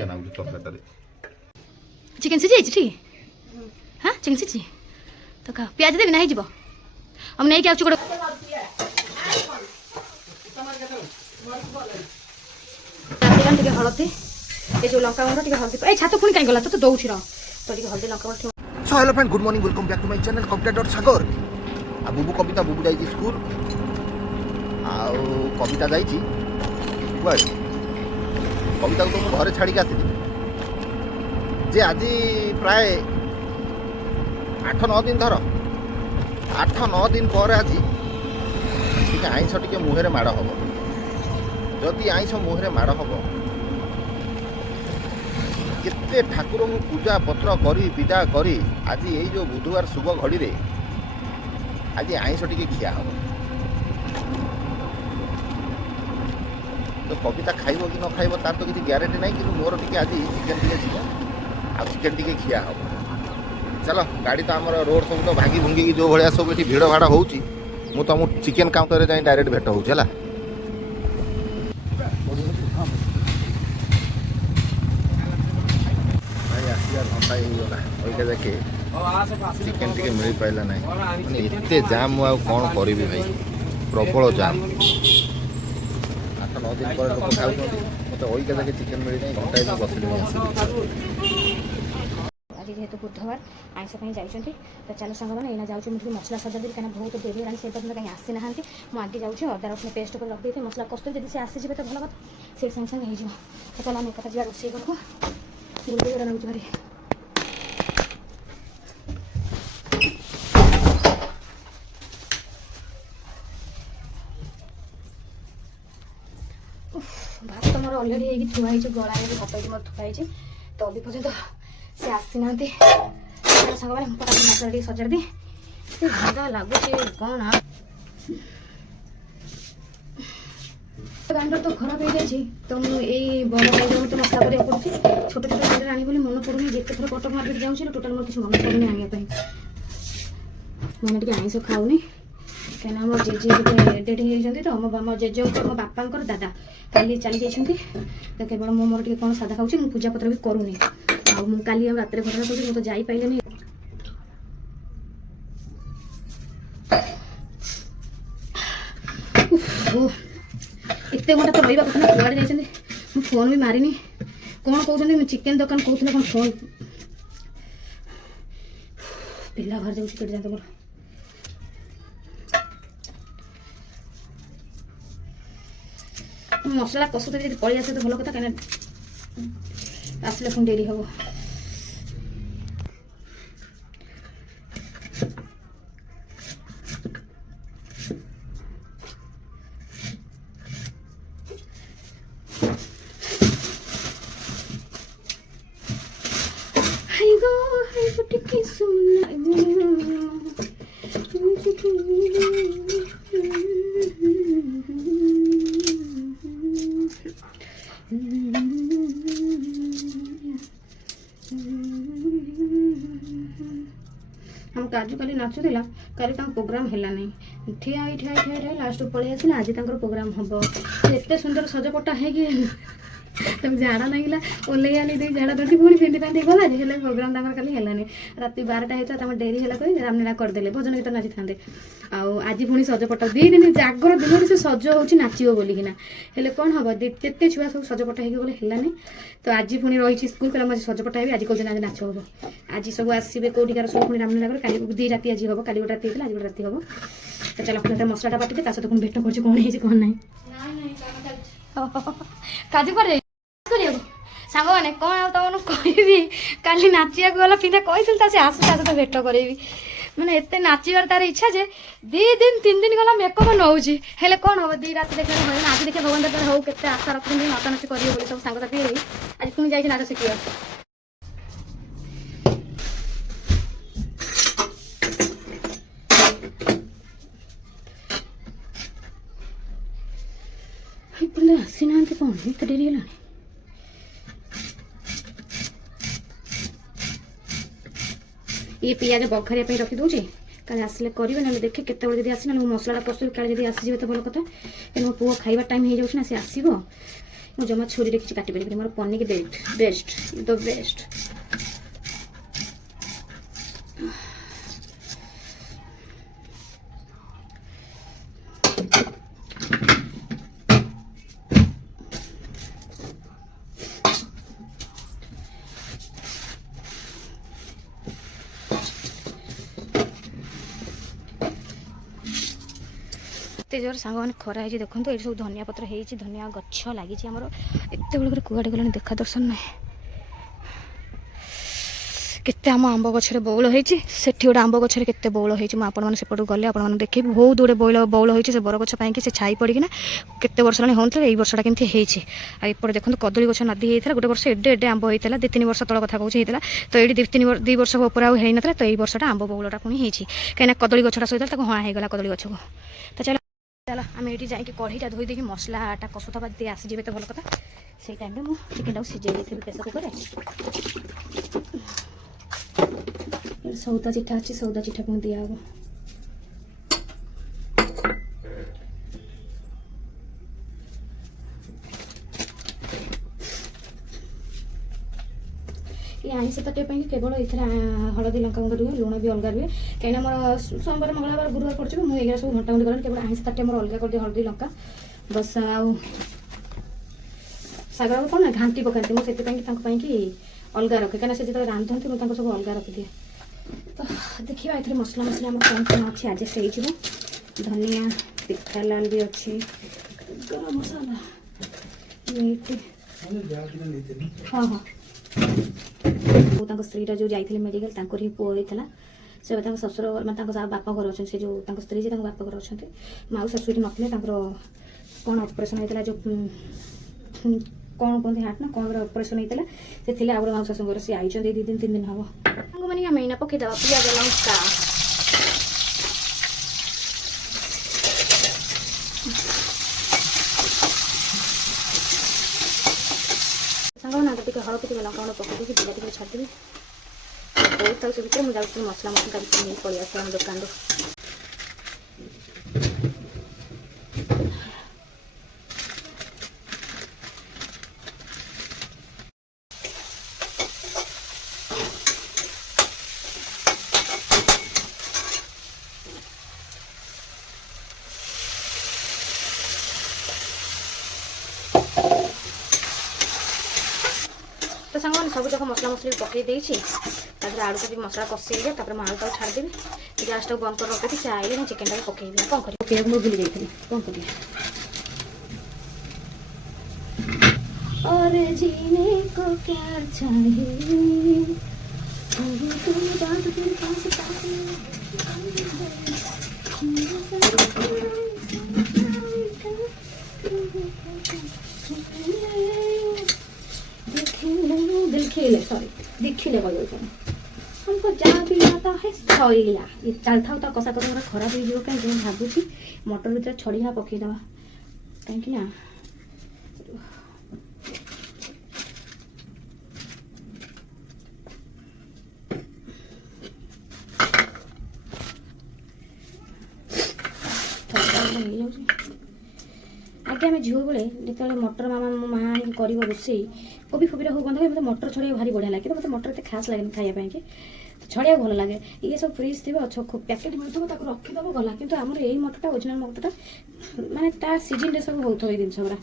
Chicken आउ तरकारी chicken सीझी ठीक हाँ चिकेन सीझी तो खा प्याज देवी ना हो हम नहीं क्या गोटे हलदी ये जो लंका गुंड टे हल्दी ए छात पुणी कहीं गला तो दौड़ रह तो हल्दी लंका गुंड सो hello friend good morning welcome back to my channel Kavita Sagar आ बुबू कविता बुबू जाई स्कूल आ कविता जाई कविता को तो घरे छाड़ी आती जे आज प्राय 8-9 दिन धर 8-9 दिन पर आज आईष टे मुहर माड़ हम जदि आईष मुहर माड़ हम केते ठाकुर पूजा पत्र करी विदा करी आज ये जो बुधवार शुभ घड़ी रे आज आईष टे खिया हम तो कविता खाइब कि न खाइब तार तो किसी ग्यारंटी नहीं कि मोर टे आज चिकेन टे जीव आ चिकेन टे खिया हम चलो गाड़ी तो आम रोड सब तो भांगी भुंगी जो भाया सब ये भिड़ भाड़ हो तुम चिकेन काउंटर जाए डायरेक्ट भेट हो भाई आसिया घंटा होगा देखे चिकेन टे मिल पाला ना एत जाम मु कौन करी भाई प्रबल जाम 8-9 दिन पर लोग खाऊ मत देखे चिकेन मिल जाए घंटा बस जेहेतु बुधवार आईष जाइए तो चलो सांग मैंने एना जाऊँ मुझे मसला सजा देवी कहीं बहुत डेरी होगा से पर्यटन कहीं आसी ना मुझे आगे जाऊँ अदा रसुण पेस्ट कर रख देते मसला कस्त जब से आसीजे तो भल कथा से सागे सागे हो चलो आम कथा जा रोसे घर को बुलगुड़ा नौ भारी भात तो मोर अलरेडी थुआई गला कपाई मोर थुआई तो अभी पर्यटन से आसी ना सांग मैंने मसला टे सजाड़ दी भंगा लगुच कौन ग्राइंडर तो खराब हो जाए तो मुझे बड़ ग्राइंडर तो मसला करा पड़े छोट छोट ग्राइंडर आनी मन पड़ूनी जिते थर कटक मार्केट जाऊँ टोटाल मोर किसी मन पड़ूनी आने मैंने टे आईष खाऊनी कहीं आम जेजे डेथ होती तो मो जेजे मो बापा दादा काली चली जाइए तो केवल मो मोर कौन सादा खाऊँ मुझे पूजा पत्र भी करूनी काली हम रात घटना करूँ मुझे जाई पाइले एत घंटा तो रहा कथा कुआड़े जाइए मुझे फोन भी मारिनी कौन कहते चिकेन दुकान कहते कौन फोन पिला बाहर जाऊँ पेट जाते मोर मसला कषुते जी पलि आसे तो भल कथा कहीं आसले पुणी डेरी हम हम काजू काली नाचुला काली प्रोग्राम है नहीं ठिया ठिया ठिया ठिया लास्ट पलि आसला आज प्रोग्राम हम एत सुंदर सजपटा है कि तुम झाड़ा लगे ओल्ले आली दे झाड़ा धरती पुणी पिंधि पांधि गला हेल्ले प्रोग्राम खाली है राति 12टा होता डेरी है रामलीला करदे भजन गीत नाची था आज पुणी सजपटा 2 दिन जागर दिन से सज हो नाचो बोलिकिना हेल्ले कौन हम जिते छुआ सब सजपटा होगले तो आज पुणी रही स्कूल कहला मुझे सजपटा है आज कौन आज नाच हम आज सब आसवे कौटिकार सब पुणी रामलीला कर काली 2 राति आज हम काली 1 राति आज 1 राति हम तो चलो अपने मसलाटा बाटी सहित पुणी भेट कर कौन है कौन ना काजू पर सांग मैंने कौन तुम कहि काली नाचिया गला पिंधा कही आस तो भेट करी मैंने एत नाचार तार इच्छा जे 2 दिन 3 दिन गला मेकअप नौची हेले कौन हम 2 रात देखे आज देखे भगवान दरबार हो के आशा रखते नाचा नाची करेंगे सब सांगसाथी आज पुणी जाए नाच शिखा आसी ना कौन एत डेरी है ये पियाज बघारिया रखी दूचे काले आसिले करेंगे ना देखे केत आसी ना मसला प्रस्तुत काले जब आसीजे तो भल कथा कहीं मो पुओ खाइबा टाइम हो जाऊँ ना सी आसो ମୁଁ ଜମା ଛୁରୀରେ କିଛି କାଟି ପାରିବିନି ମୋର ପନିକି ବେଷ୍ଟ ଦ ବେଷ୍ଟ। एत जोर सांग मैंने खरा है देखो ये सब धनिया पत्र है धनिया गछ लगी आमर एत बेल कुआड़े गलानी देखा दर्शन ना केते आम आंब गछरे बौल होती से गोटे आंब गछरे केते बौल होती आपने सेपटू गले आपने देखी बहुत गुड़े बौल होती से बरगछ पाई से छाई पड़ना केते वर्ष होता है वर्षटा केमती होपटे देखो कदली गछ नदी होता गोटे वर्ष एडे एडे आंब होता 2-3 वर्ष तल कथा कहूँ होता तो ये 2 वर्ष उपर आउ होता तो ये वर्षटा आंब बौलटा पुणी होती कहीं कदली गछटा सहित हाँ होगा कदली गछ को तो चलो चलो आम ये जाकि कढ़ईटा धोई देखिए मसलाटा कसुता दी आसीजे तो भल कथा से टाइम में मुझे चिकेन सीझे थी प्रेसर कुकर सौदा चिठा अच्छी सौदा चिठा पुणी दिया हम ये आईष तटे केवल ये हलदी लंका गुंड रुहे लुण भी अलग रुहे कहीं मोर सोमवार मंगलवार गुरुवार पड़े मुझे सब घंटा घंटी करें केवल आईष ताटे मोर अलग कर दिए हलदी लंका बस आउ सागर कौन ना घाटी पकाती मुझे अलग रखे कहीं से जो रांधती मुझे सब अलग रखिदिए तो देखिए ये मसला मसला आम कौन कौन अच्छी एडजस्ट हो धनिया तीखा लाल भी अच्छी गरम मसाला मीट हाँ हाँ स्त्री जो जाइए मेडिकल पुओ होता से ससुर मैं बापा घर अच्छे से जो स्त्री जी बापा घर अच्छा माऊ शाशु नथिले कौन ऑपरेशन होता जो कौन कहते हार्ट ना कौन ऑपरेशन होता से आउ माऊ शाशु सी आई 2 दिन 3 दिन हम मैंने आम इना पकईदे पियाज लंका सांगना टे हलदी लंका गुंड पकई देखिए बिना टे छाड़देवी बहुत से भितर मुझे मसला मसला नहीं पड़े आस दुकान तो सांग सब जाक मसला मसली पकई देती आलू को भी मसला कषि जाए मैं आलू को छाड़देवी गैस टाक बंद कर रखी से आइले मैं चिकेन टाक पकईबी कौन कर मुझे भूली जाइए कौन कर और जीने को क्या चाहिए दिखिले हमको जहाँ भी आता है सैला ये चलता तो कषा कषा खराब हो कहीं भावुँ मटर भर छड़िया पकईदे कहीं आगे आम झील बेले जो मटर मामा मो माँ आनी कर रोसे कोबी फोबी हो बंद मतलब मटर छड़िया भारी बढ़िया लगे मतलब मटर एत खास लगे खायापी छड़िया भल लगे ये सब फ्रिज थी पैकेट मिलूँ रखीदेव गला कि आम यही मटरटा ओरिजिनल मटरटा माने ता सीजन सब होता है जिन गुरा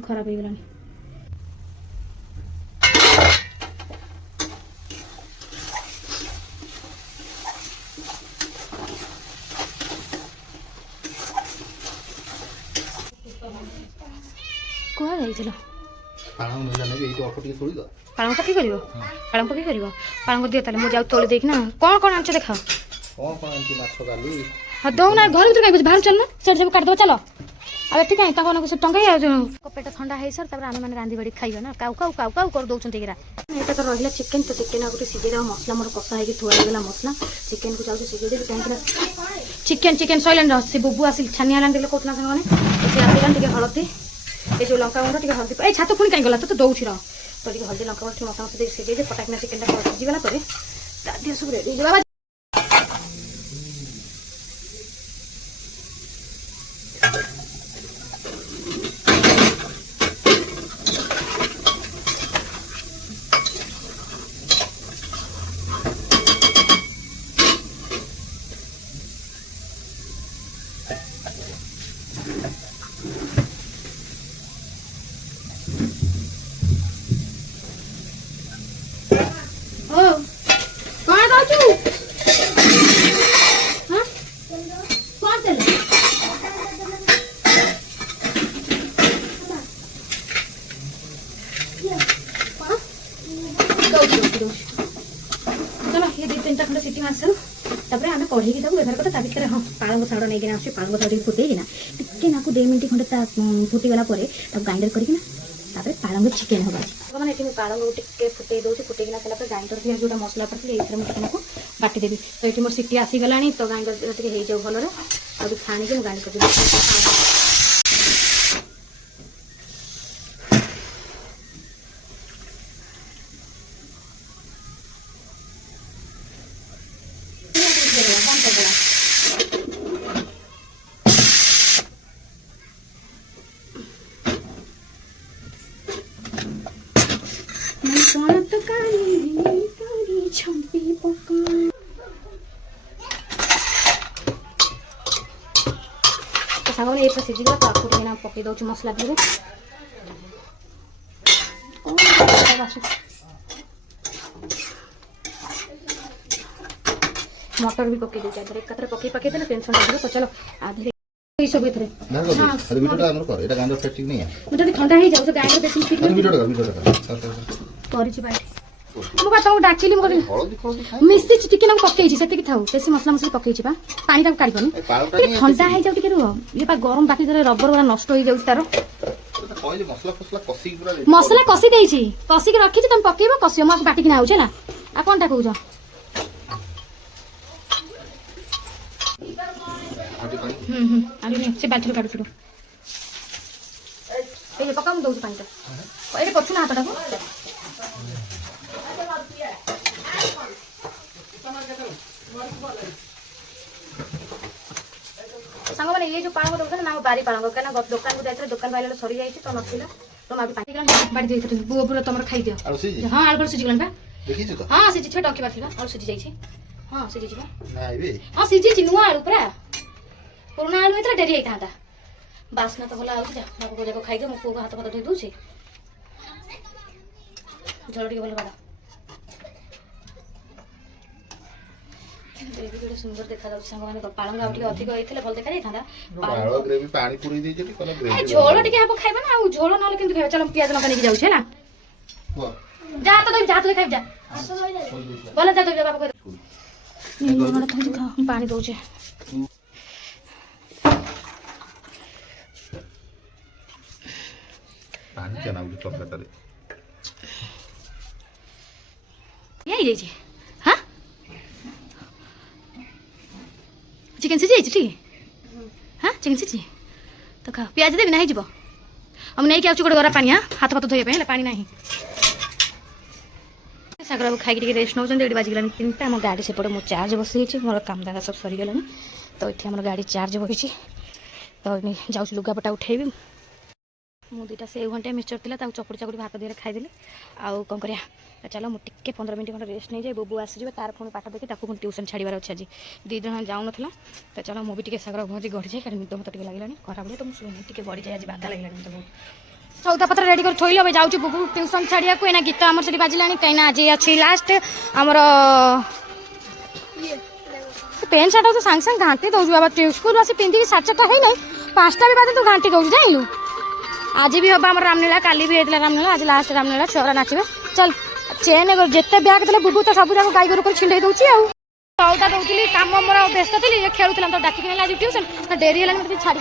खराब हो गलानी कुआ जाइल पालंग पकई कर पालंग पकई कर पालंग दिए ताले मुझे तोड़ देख ना कौन कौन आंच देखा हाँ दो ना घर भर कहीं बाहर चलना से सब काट दो चलो अब ठीक है टंगे पेट ठंडा है सर आम मैंने रांधि बाड़ी खाइबा ना काउ काउ काउ काउ कर दौरान यहाँ तो रहा चिकेन तो चिकेन आगे सीझे मसला मोर कषा होगी थोड़ा मसला चिकेन को जाऊँ सीझे देवी कहीं चिकेन चिकेन सैलान से बुबू आसिल छानिया देखे कहना से आसान हलदी ये जो लंका गुंड टे हल्दी ए छात पुणी कहीं गला तो दौर तो हल्दी लंका गुंड मसला मसला सीझे पटाकिना चिकेन सीझीगला सब रेडी तापर आम कढ़े की व्यवहार करते ता भितर हाँ पालंग शाड़ नहीं आस पालंग शाड़ फुटेकिना टिके नाकू 2 मिनट खंडे फुटीगला ग्राइंडर करके तापर पालंग चिकेन हम मैंने ये पालंग टिके फुटे दूसरी फुटेकिना सारा ग्राइंडर दिया जो मसला पड़ती ये मुझे बाटिदेवी तो ये मोर सीटी आसीगला तो ग्राइंडर हो भल और छाणी के ग्राइंड कर सागवान ये सीझीगला तो आपको टे पकई दौर मसला दिए मटर भी पकई दूसरे एक कतरे पकई पकई देना टेंशन नहीं तो चलो आधे सब एथरे मुझे ठंडा हो जाऊ गाय बेसी मु बात डाकिली मिस्त्री टिके ना पकई से था बेसी मसला मसली पकई पानी तक काढ़ी ठंडा हो जाऊ टे रुह ये गरम बाकी रबर वाला नष्ट हो जाऊ तार मसला कषि देछि कषिक रखी तुम पकईब कषियो मस बाटिक ना आउछ आ कोनटा कहूछ से बाल्टी काढ़ छुड़ ये पका मुझे पानी ये पछुना हाथटा को सांग मैंने ये जो पालंग दौर ना बारी पालंग क्या दुकान को जाते दुकान बाहर सरी जाइए तो नाला तो बाड़ी दे बुआ पूरा तुम खाई दियो हाँ आलू सीझीगला हाँ सीझी डकी बार आलू सीझी जाइए हाँ सीझी हाँ सीझी नुआ आलू पूरा पुराना आलू इतना डेरी होता बास्ना तो भला आगे खाई मो पुओ हाथ फाथ धोई दूसरी झल टे भल बाड़ा ग्रेवी गोटे सुंदर देखा सांग मैंने पालंग आगे अधिक होता भल देखा झोल टे हम खाइबा ना झोल ना केमती खाइबा चलो पियाज लंका नहीं जाऊँ है जा तो खाइब जा भले जा तो बाबा कह पानी दौचे हाँ चिकेन सीझी ठीक हाँ चिकेन सीझी तो खा प्याज देवी ना हो हम नहीं आसू गोटे गरा पानी हाँ हाथ फाथ धोई पानी ना सागर बाबू खाई रेस्ट नौ बाजिगला 3टा आम गाड़ी सेपटे मो चार्ज बसई मोर काम दादा सब सरीगला तो ये आम गाड़ी चार्ज बही तो जाऊँ लुगापटा उठेबी मु 2टा सेव घंटे मिक्सचर था चकुड़ी चकुड़ी भात दिए खाईदे आउ कौन कर चलो मुझे 15 मिनट खंड रेस्ट नहीं जाए बुबू आसीजे तार पुणी पाठ देखी ट्यूशन छाड़ार अच्छे आज 2 जन जाऊन तो चलो मुझे सागर भजी गढ़ी जाए कहीं निद मत लगे खरा बेले तो मुझे गढ़ी जाए आज बाधा लगे मत बहुत सौदा पत्र रेडी कर थोल जाऊँ बुबू ट्यूशन छाड़िया को गीत आम से बाजिला कहीं आज अच्छी लास्ट आमर पेन सार्ट तो सांगे सांगे घाटी दौर बाबा स्कूल आसी पिंधिकी 4:30 है ना 5टा भी बाद तू घाटी दौर जाइलु आज भी हम रामलीला काली भी होता रामलीला आज लास्ट रामलीला छुआ नाचे चल चेन जिते ब्याग देले बुबू तो सब जाक गाई गोर कर छिंडे दूची आ सौदा दौली काम मोर व्यस्त थी खेलुला तो डाकिक आज ट्यूशन डेरी है छाड़ी